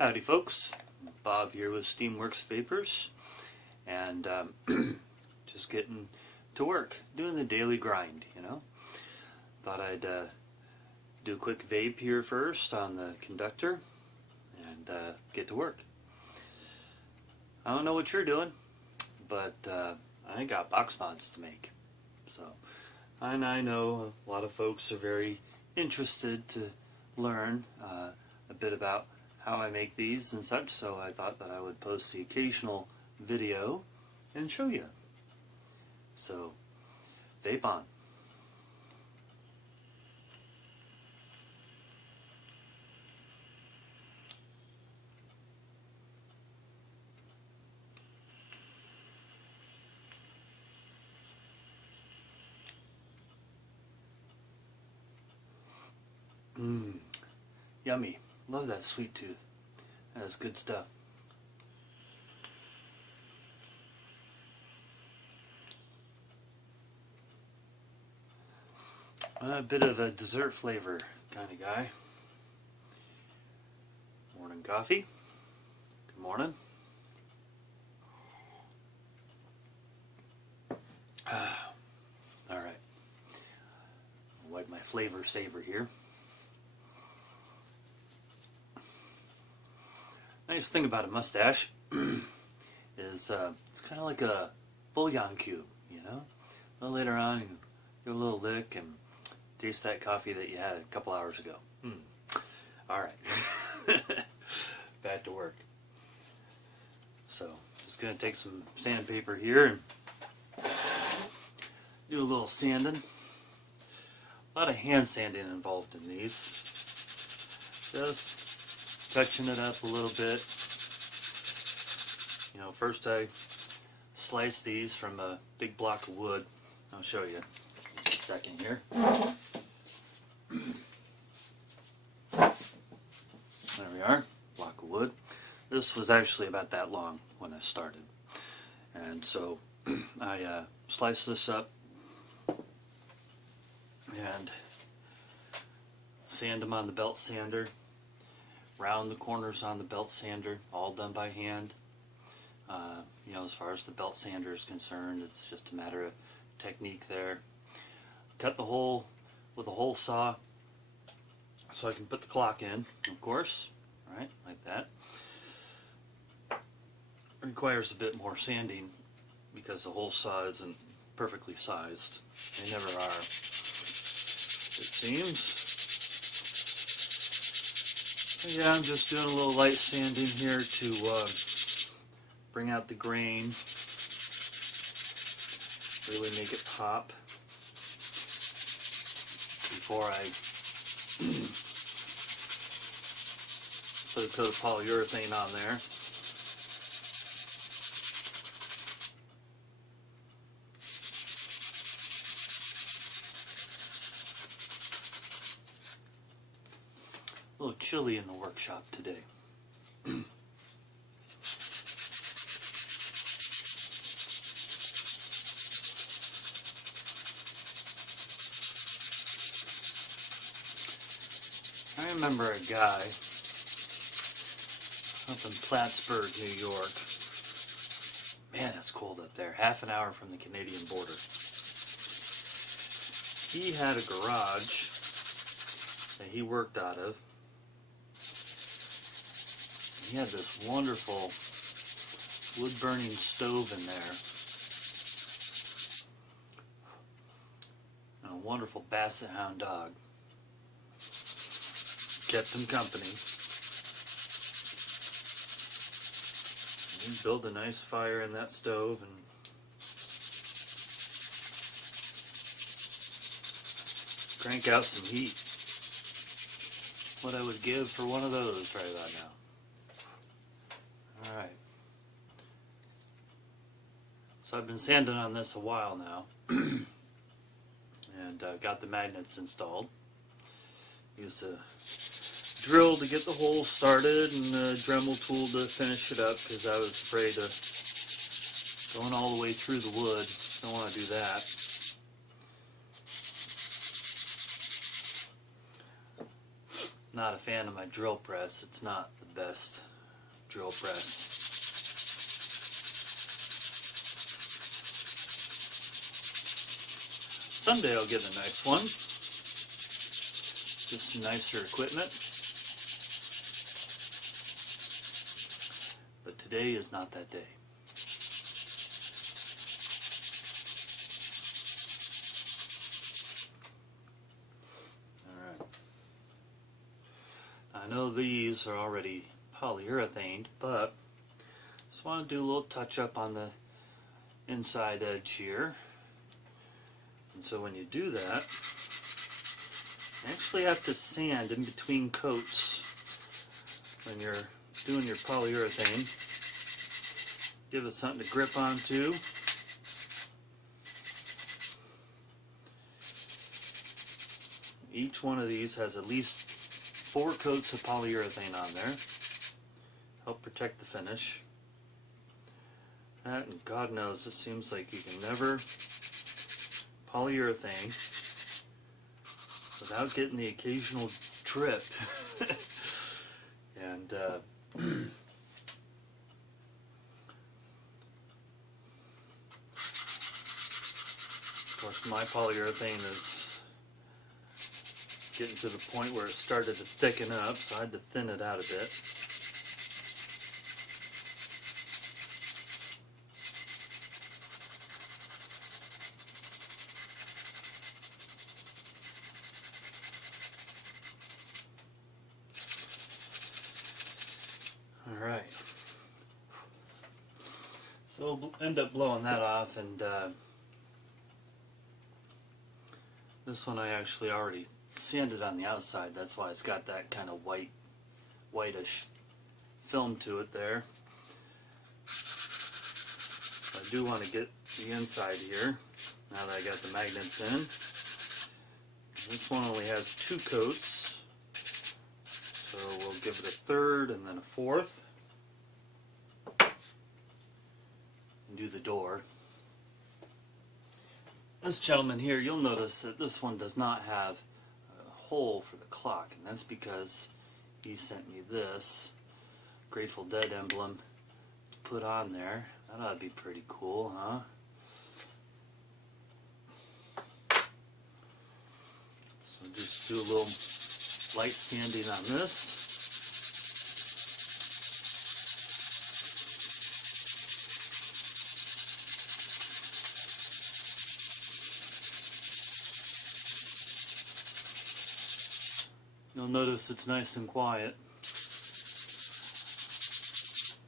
Howdy folks, Bob here with Steamworks Vapers, and just getting to work, doing the daily grind, you know. Thought I'd do a quick vape here first on the conductor and get to work. I don't know what you're doing, but I got box mods to make. So, and I know a lot of folks are very interested to learn a bit about how I make these and such, so I thought that I would post the occasional video and show you. So, vape on. Yummy. Love that sweet tooth. That's good stuff. A bit of a dessert flavor kind of guy. Morning coffee. Good morning. Alright. Wipe my flavor saver here. Nice thing about a mustache is it's kind of like a bouillon cube, you know? A little later on, you give a little lick and taste that coffee that you had a couple hours ago. Alright. Back to work. So, just going to take some sandpaper here and do a little sanding. A lot of hand sanding involved in these. Just touching it up a little bit. You know, first I slice these from a big block of wood. I'll show you in a second here. There we are, block of wood. This was actually about that long when I started. And so I slice this up and sand them on the belt sander. Round the corners on the belt sander, all done by hand. You know, as far as the belt sander is concerned, it's just a matter of technique there. Cut the hole with a hole saw so I can put the clock in, of course, right, like that. Requires a bit more sanding because the hole saw isn't perfectly sized. They never are, it seems. Yeah, I'm just doing a little light sanding here to bring out the grain, really make it pop before I put a coat of polyurethane on there. A little chilly in the workshop today. I remember a guy up in Plattsburgh, New York. Man, it's cold up there. Half an hour from the Canadian border. He had a garage that he worked out of. He had this wonderful wood-burning stove in there. And a wonderful basset hound dog. Kept him company. He built a nice fire in that stove and crank out some heat. What I would give for one of those right about now. Alright. So I've been sanding on this a while now. And got the magnets installed. Used a drill to get the hole started and a Dremel tool to finish it up because I was afraid of going all the way through the wood. Don't want to do that. Not a fan of my drill press. It's not the best drill press. Someday I'll get a nice one. Just nicer equipment. But today is not that day. Alright. I know these are already polyurethane, but just want to do a little touch up on the inside edge here. And so when you do that, you actually have to sand in between coats when you're doing your polyurethane. Give it something to grip onto. Each one of these has at least 4 coats of polyurethane on there. Help protect the finish. That, and God knows, it seems like you can never polyurethane without getting the occasional drip. And of course my polyurethane is getting to the point where it started to thicken up, so I had to thin it out a bit. Alright, so we'll end up blowing that off, and this one I actually already sanded on the outside. That's why it's got that kind of whitish film to it there. I do want to get the inside here now that I got the magnets in. This one only has 2 coats, so we'll give it a 3rd and then a 4th. And do the door. This gentleman here, you'll notice that this one does not have a hole for the clock, and that's because he sent me this Grateful Dead emblem to put on there. That ought to be pretty cool, huh? So just do a little light sanding on this. You'll notice it's nice and quiet.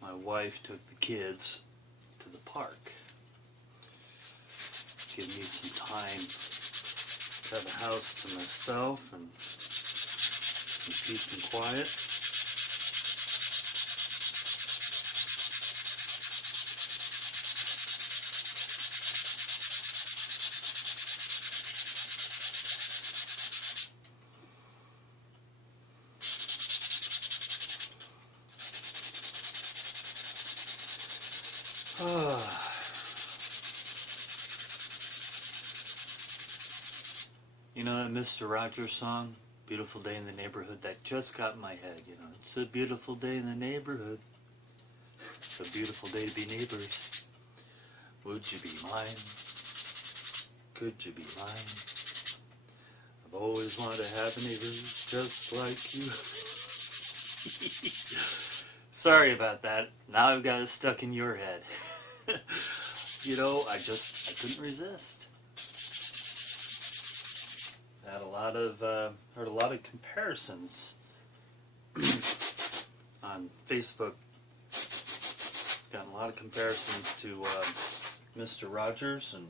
My wife took the kids to the park. Give me some time to have a house to myself and some peace and quiet. You know that Mr. Rogers song, Beautiful Day in the Neighborhood, that just got in my head, you know. It's a beautiful day in the neighborhood. It's a beautiful day to be neighbors. Would you be mine? Could you be mine? I've always wanted to have neighbors just like you. Sorry about that. Now I've got it stuck in your head. You know, I couldn't resist. Had a lot of heard a lot of comparisons on Facebook. Gotten a lot of comparisons to Mr. Rogers and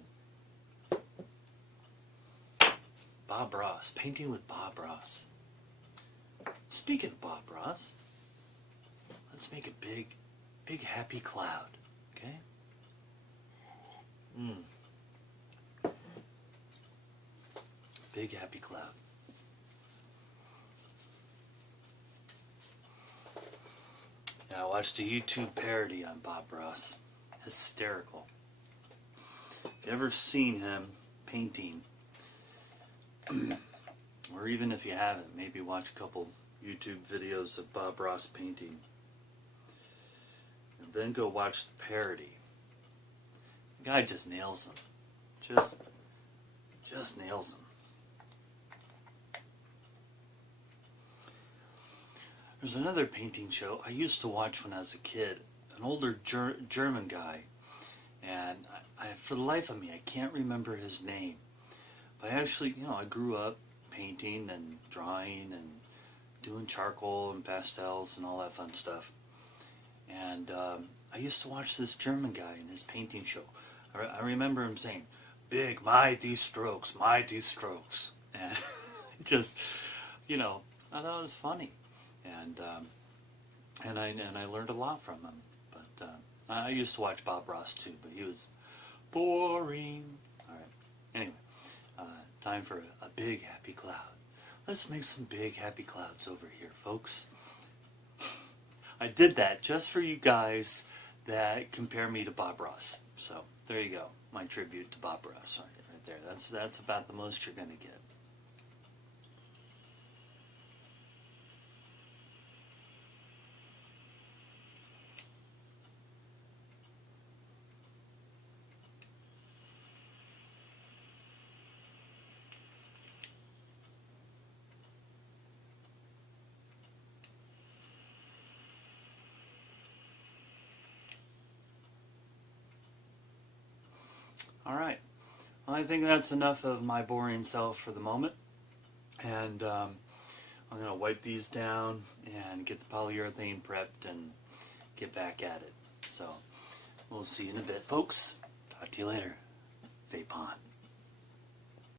Bob Ross, painting with Bob Ross. Speaking of Bob Ross, let's make a big happy cloud, okay? Big happy cloud. Yeah, I watched a YouTube parody on Bob Ross. Hysterical. If you've ever seen him painting, or even if you haven't, maybe watch a couple YouTube videos of Bob Ross painting. then go watch the parody. The guy just nails them. Just nails them. There's another painting show I used to watch when I was a kid. An older German guy, and for the life of me, I can't remember his name. But actually, I grew up painting and drawing and doing charcoal and pastels and all that fun stuff. And I used to watch this German guy in his painting show. I remember him saying, "Big, mighty strokes, mighty strokes." And just, I thought it was funny. And I learned a lot from him. But I used to watch Bob Ross too, but he was boring. All right. Anyway, time for a big happy cloud. Let's make some big happy clouds over here, folks. I did that just for you guys that compare me to Bob Ross. So there you go, my tribute to Bob Ross right there. That's about the most you're gonna get. All right. Well, I think that's enough of my boring self for the moment. And I'm going to wipe these down and get the polyurethane prepped and get back at it. So we'll see you in a bit, folks. Talk to you later. Vape on.